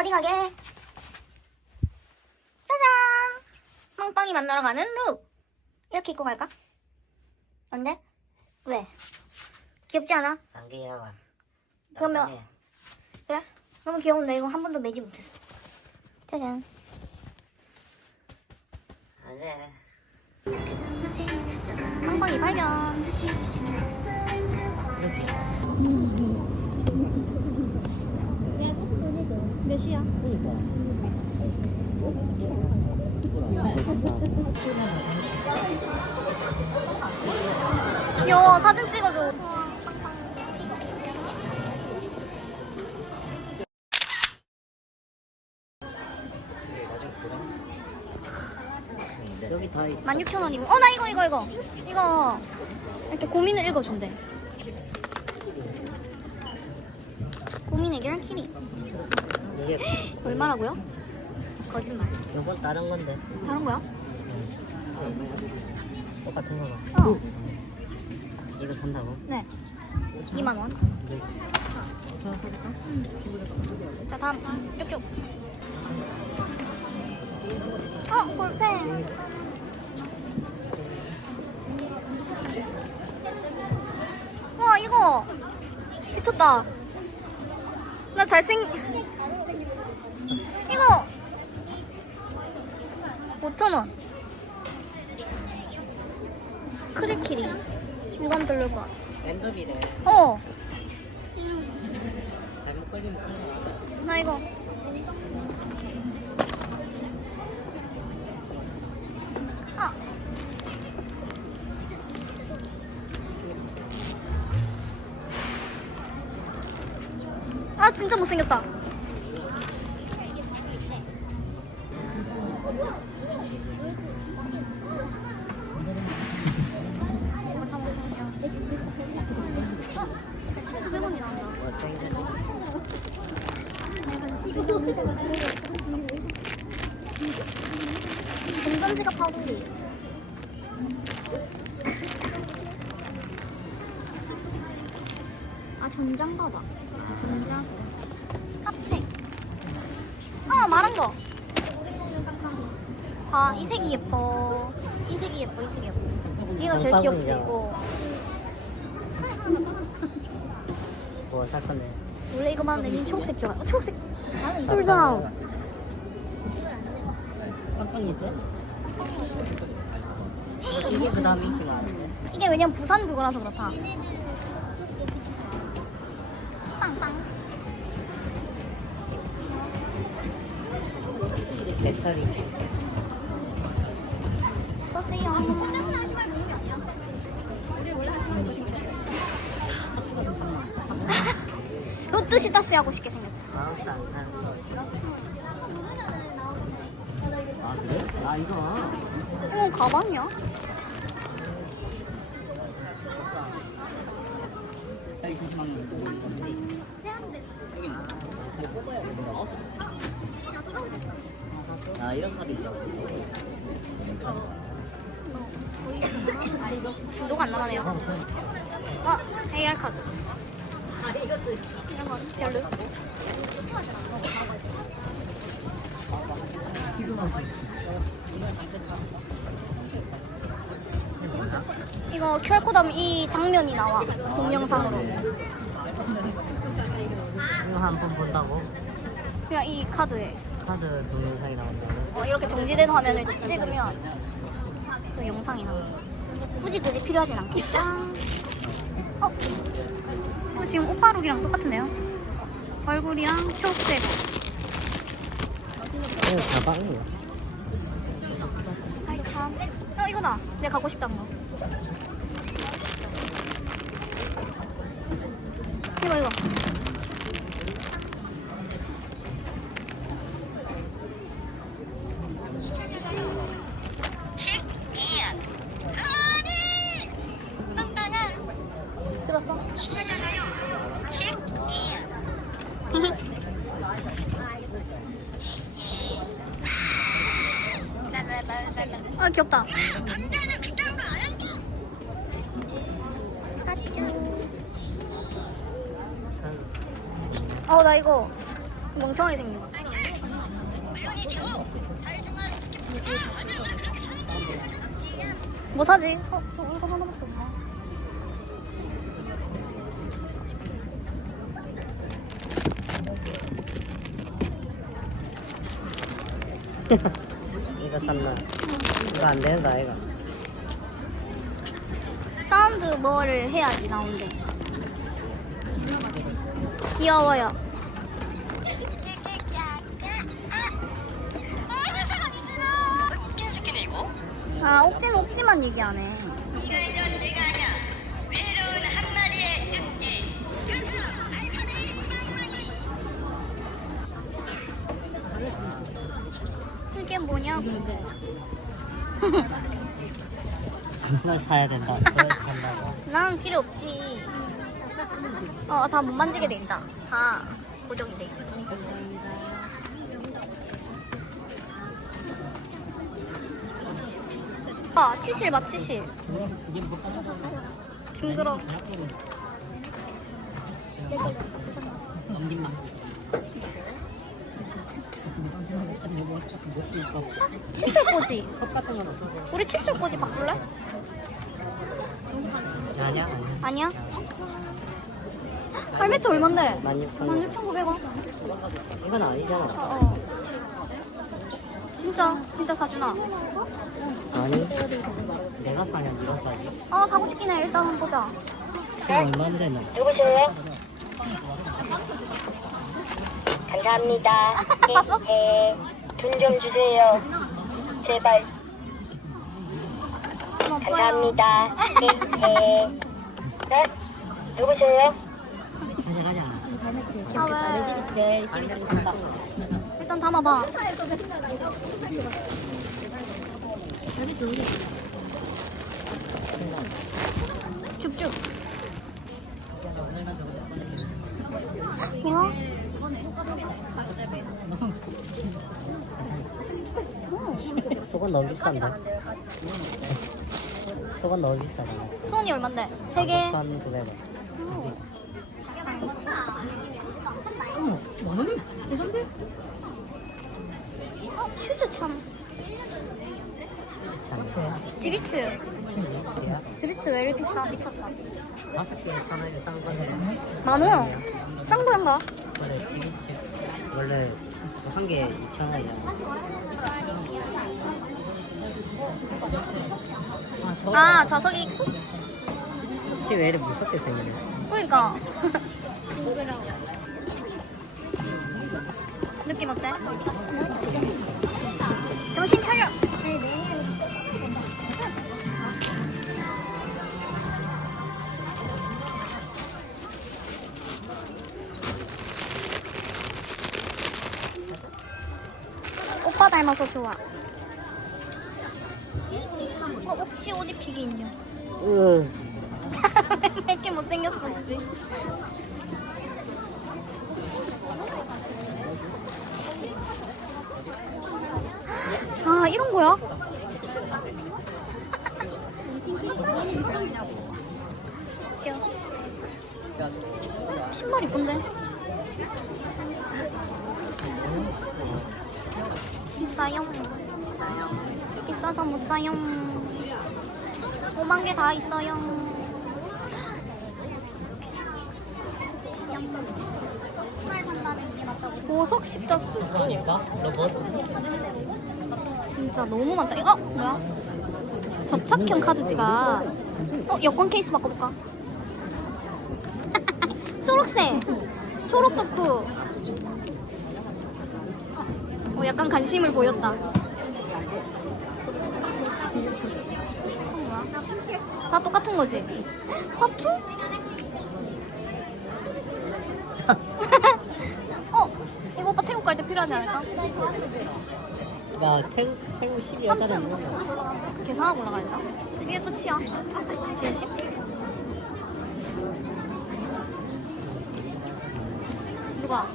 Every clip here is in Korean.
어디 가게? 짜잔! 멍빵이 만나러 가는 룩! 이렇게 입고 갈까? 언제? 왜? 귀엽지 않아? 안 귀여워. 그러면- 너무해. 그래? 너무 귀여운데 이거 한 번도 매지 못했어. 짜잔. 안 돼. 멍빵이 발견. 몇 시야? 귀여워 사진 찍어줘. 여기 다 있- 16,000원이고. 어, 나 이거, 이거, 이거. 이거. 이렇게 고민을 읽어준대. 고민 해결 키리. 이게 얼마라고요? 거짓말. 요건 다른 건데. 다른 거야? 똑같은 거가. 어. 이거 산다고? 네. 2만원. 자, 다음. 쭉쭉. 어, 볼펜. 와, 이거. 미쳤다. 나 잘생, 이거. 5,000원. 크리키리. 이건 별로일 것 같아. 랜덤이래. 어, 잘못 걸리면 큰일 나. 나 이거. 아. 아, 진짜 못생겼다. 아 전장가 봐. 전장. 카페. 아 말한 거. 아 이 색이 예뻐. 이 색이 예뻐. 이 색이 예뻐. 이거 제일 귀엽지 장바구니잖아. 이거. 뭐살 건데? 원래 이거 닌 초록색 좋아. 어, 초록색. 솔드아웃. 빵빵 있어? 이게 그 다음 많은데. 이게 왜냐면 부산 그거라서 그렇다. 배터리. 보세요. 롯듯이 따스 하고 싶게 생겼다. 마우스 안 사는 거. 아 그래? 아 이거. 이건 가방이야? 아 이런 카드 있죠. 진도가 안 나가네요. 어, AR 카드. 이런 건 별로. 이거 QR코드 하면 이 장면이 나와. 동영상으로. 이거 한 번 본다고? 그냥 이 카드에. 카드 동영상이 나온다고? 어, 이렇게 정지된 화면을 찍으면 그래서 영상이 나와. 굳이 굳이 필요하진 않겠죠? 어? 이거 지금 오빠룩이랑 똑같은데요? 얼굴이랑 초록색. 이거 가방이야. 아이 참. 어 이거다. 내가 갖고 싶다는 거. 이거 이거. 아, 나 이거 멍청하게 생긴 거. 뭐 사지? 어, 저 물건 하나밖에 없나? 이거 샀나? 이거 안 되는 거 아이가? 사운드 뭐를 해야지 나온대. 귀여워요. 아, 옥진 옥지만 얘기하네. 이게 뭐냐고. 그걸 사야 된다. 그걸 산다고. 난 필요 없지. 어, 다 못 만지게 돼 있다. 다 고정이 돼 있어. 아, 치실 봐, 치실. 징그러. 칫솔 꽂이. 우리 칫솔 꽂이 바꿀래? 아니야? 아니야? 할매트 얼만데? 16,000원. 16,900원. 이건 아니잖아. 어, 어. 진짜, 진짜 사주나? 아니. 내가 사냐, 네가 사지? 아, 사고 싶긴 해. 일단 한번 보자. 그거 얼마인데, 너? 누구세요? 감사합니다. 봤어? 네, 돈좀 주세요. 제발. 돈 없어요. 감사합니다. 네, 네. 네? 누구세요? 찾아가자. 아, 왜? 일단 담아봐. 줍줍. 뭐야? 속은 너무 비싼데. 속은 너무 비싸다. 수원이 얼만데? 세 개. 1,900원. 어, 휴즈 참. 잔데. 지비츠. 지야 지비츠 왜 이렇게 비싸? 미쳤다. 다섯 개에 천 원이면 싼 거네. 만 원. 싼 거인가? 원래 지비치 원래 한 개에 2천 원이야. 아, 자석이 있고? 지왜 이렇게 무섭게 생겼네. 그러니까. 느낌 어때? 정신 차려. 오빠 닮아서 좋아. 어, 옥지 옷 입히기 인형. 으. 왜 이렇게 못생겼어, 옥지? 아, 이런 거야? 신발 이쁜데? 비싸요. 비싸서 못 사요. 5만 개 다 있어요. 보석 십자수 그러니까. 진짜 너무 많다. 어, 뭐야? 접착형 카드지가 어 여권 케이스 바꿔볼까? 초록색 초록 덕후 어 약간 관심을 보였다. 다 똑같은 거지? 화투? 어 이거 오빠 태국 갈 때 필요하지 않을까? 야, 탱, 탱 12여달에 있는 거. 계산하고 올라가야 되나? 이게 끝이야. 진심? 누가?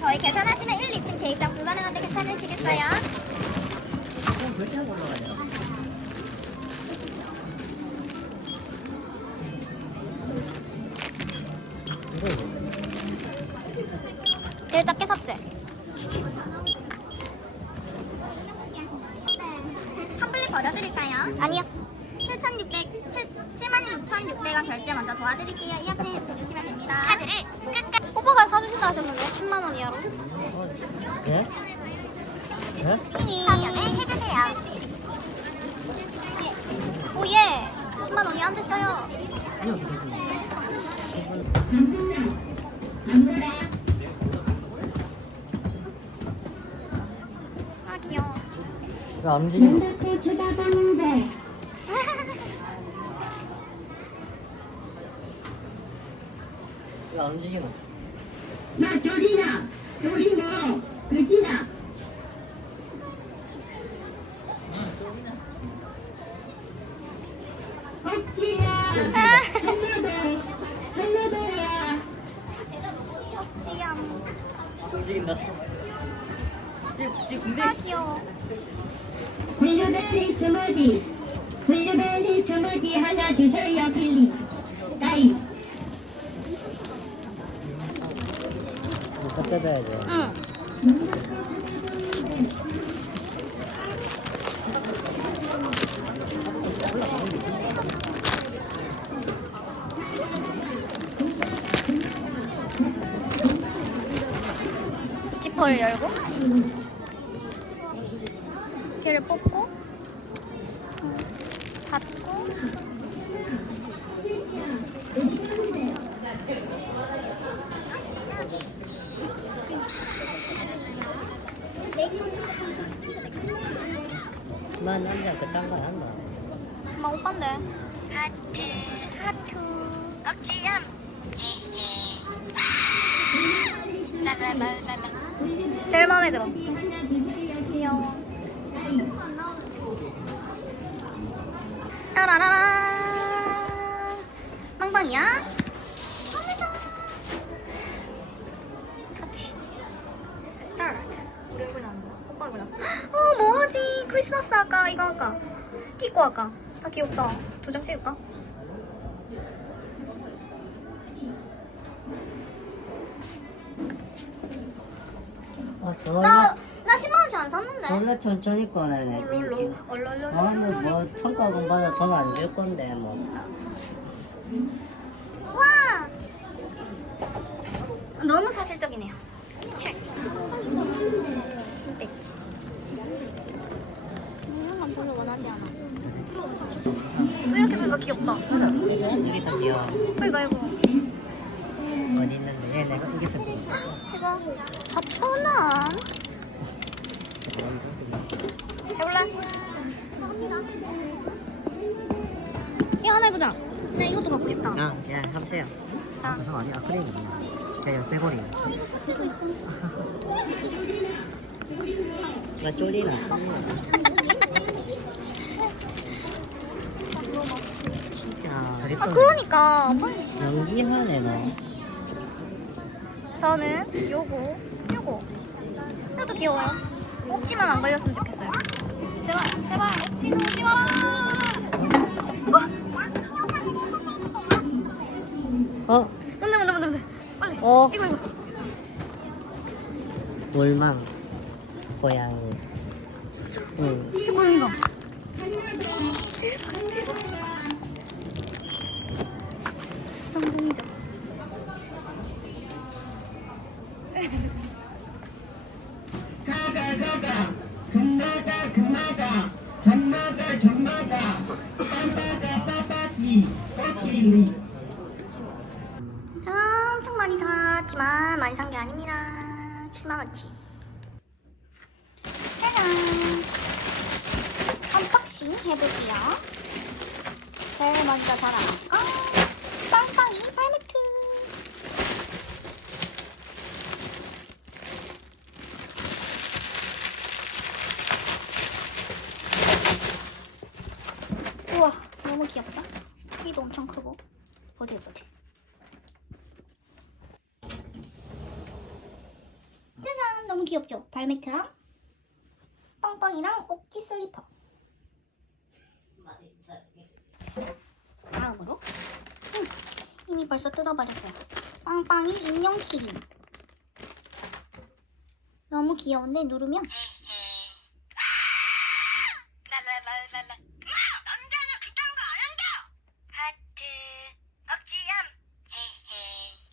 저희 계산하시면 1, 2층 대입장 불가능한데 괜찮으시겠어요? 이걸 타고 올라가요. 제일 작게 샀지? 컵블리 버려드릴까요? 아니요. 7,600, 76,600원 결제 먼저 도와드릴게요. 이 앞에 주시면 됩니다. 카드를 끝까지. 오빠가 사주신다 하셨는데 10만 원 이하로. 네? 예? 예? 오예 10만 원이 안 됐어요 괜찮아요. 아 귀여워 왜안? 눈앞에 쳐다보는데 왜안 움직이노? 나 졸이나 졸이 뭐 그지나 억지야 살려도 살려도야 억지양 블루베리 스무디 블루베리 스무디 하나 주세요 플리즈 따이 이거 뜯어야지. 응 지퍼를 열고 빵빵이야? 터치. 스타트 우리 얼굴 나온 거야? 오빠 얼굴 나왔어. 어 뭐하지? 크리스마스 할까 이거 할까? 끼고 할까? 다 귀엽다. 두장 찍을까? 아, 나, 나 10만원치 안 샀는데. 졸라 천천히 꺼내네. 롤롤 얼얼얼 아, 근데 뭐, 평가금 받아 돈안 줄 건데, 뭐. 너무 사실적이네요 체크 뺐지 이런 건 별로 원하지 않아 왜 이렇게 보니까 귀엽다 이게 더 귀여워. 그러니까 이거 어디 있는데? 얘 내가 더 귀여워. 이거 4,000원 해볼래? 이거 하나 해보자 나 이것도 갖고 싶다 아, 야, 해보세요. 자. 아, 죄송 아니야. 크림이구나. 그냥 쇠고리. 나 쫄리나? 야, 아 그러니까 연기하네, 너. 저는 요거 요거 이것도 귀여워요 꼭지만 안 걸렸으면 좋겠어요 제발 제발 꼭지는 오지 마라 어? 어? 뭔데 뭔데 뭔데 뭔데 어? 이거 이거 물망. 고양이. 진짜 응. 스고이가 성공이죠 가가 가가 금마가 금마가 전마가 전마가 빠빠가 빠빠기 꽃길이 아닙니다. 7만원치 짜잔. 언박싱 해볼게요. 제일 먼저 자랑한 거 빵빵이 발매트. 우와 너무 귀엽다. 크기도 엄청 크고. 보들보들 짜잔 너무 귀엽죠 발매트랑 빵빵이랑 옷기 슬리퍼 다음으로 음, 이미 벌써 뜯어버렸어요 빵빵이 인형 키링 너무 귀여운데 누르면.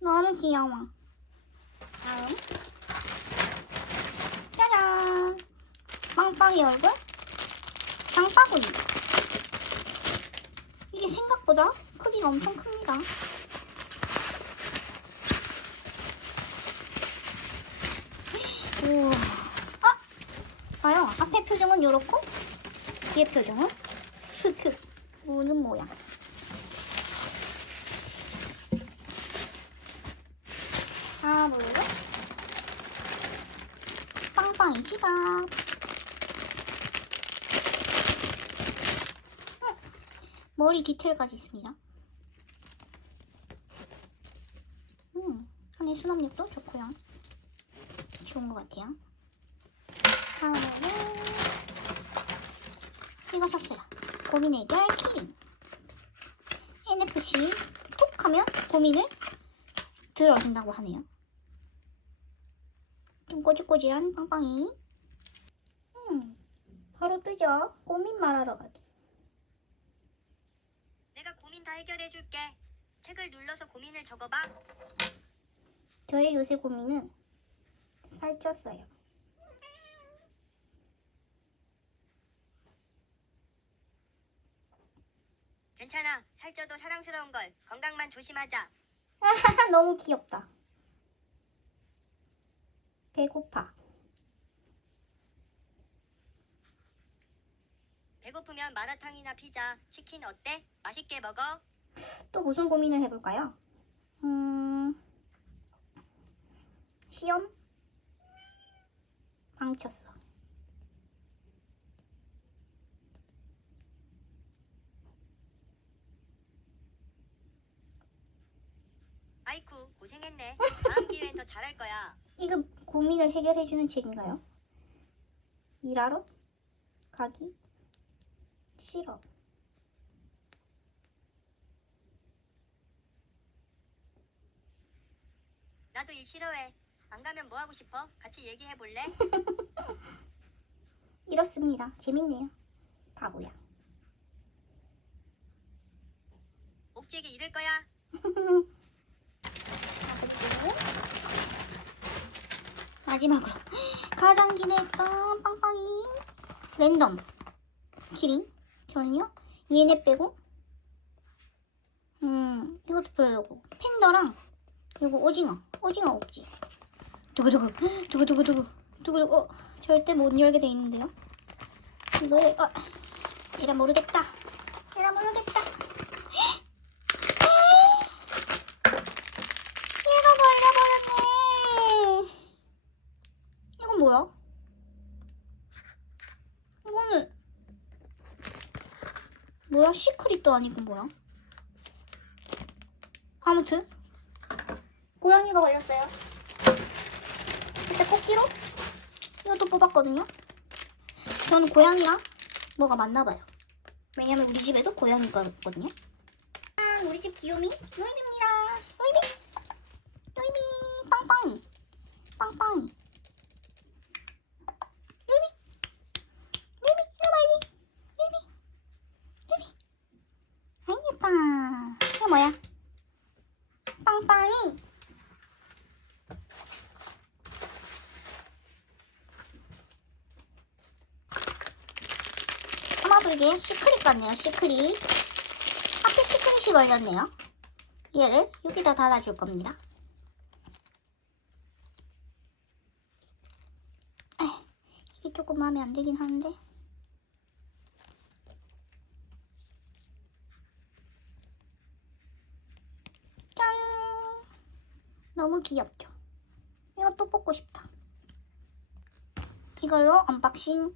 너무 귀여워. 다음. 짜잔. 얼굴. 장바구니. 이게 생각보다 크기가 엄청 큽니다. 우와. 아! 봐요. 앞에 표정은 요렇고, 뒤에 표정은 흑흑. 우는 모양. 다음으로 빵빵이 시각 음, 머리 디테일까지 있습니다. 음, 안에 수납력도? 좋고요. 좋은 것 같아요. 다음으로 이거 샀어요. 고민 해결 키링. NFC 톡 하면 고민을 들어준다고 하네요. 좀 꼬질꼬질한 빵빵이. 음, 바로 뜨죠. 고민 말하러 가기. 내가 고민 다 해결해 줄게. 책을 눌러서 고민을 적어봐. 저의 요새 고민은 살쪘어요. 괜찮아. 살쪄도 사랑스러운 걸. 건강만 조심하자. 너무 귀엽다. 배고파. 배고프면 마라탕이나 피자, 치킨 어때? 맛있게 먹어. 또 무슨 고민을 해볼까요? 음, 시험? 망쳤어. 아이쿠, 고생했네. 다음 기회엔 더 잘할 거야. 이거 고민을 해결해주는 책인가요? 일하러? 가기? 싫어. 나도 일 싫어해. 안 가면 뭐 하고 싶어? 같이 얘기해 볼래? 이렇습니다. 재밌네요. 바보야. 옥지에게 이를 거야. 마지막으로 가장 기대했던 빵빵이 랜덤 키링 저는요? 얘네 빼고? 음 이것도 별로고. 팬더랑 그리고 오징어. 오징어 옥지. 두구두구 두구두구두구 두구두구. 어, 절대 못 열게 돼 있는데요? 이거를 어 이라 모르겠다. 이라 모르겠다 얘가 걸려버렸네. 이건 뭐야? 이거는 뭐야? 시크릿도 아니고 뭐야? 아무튼 고양이가 걸렸어요. 그때 코끼로 이것도 뽑았거든요. 저는 고양이랑 뭐가 맞나 봐요. 왜냐면 우리 집에도 고양이가 있거든요. 아, 우리 집 귀요미 노이비입니다. 노이비. 노이비 빵빵이 빵빵이 노이비 노이비 이리 와야지 노이비 노이비 아이 예뻐 이거 뭐야 빵빵이 아마도 이게 시크릿 같네요 시크릿 앞에 시크릿이 걸렸네요 얘를 여기다 달아줄 겁니다 에이, 이게 조금 마음에 안 들긴 하는데. 짠! 너무 귀엽죠? 이것도 뽑고 싶다. 이걸로 언박싱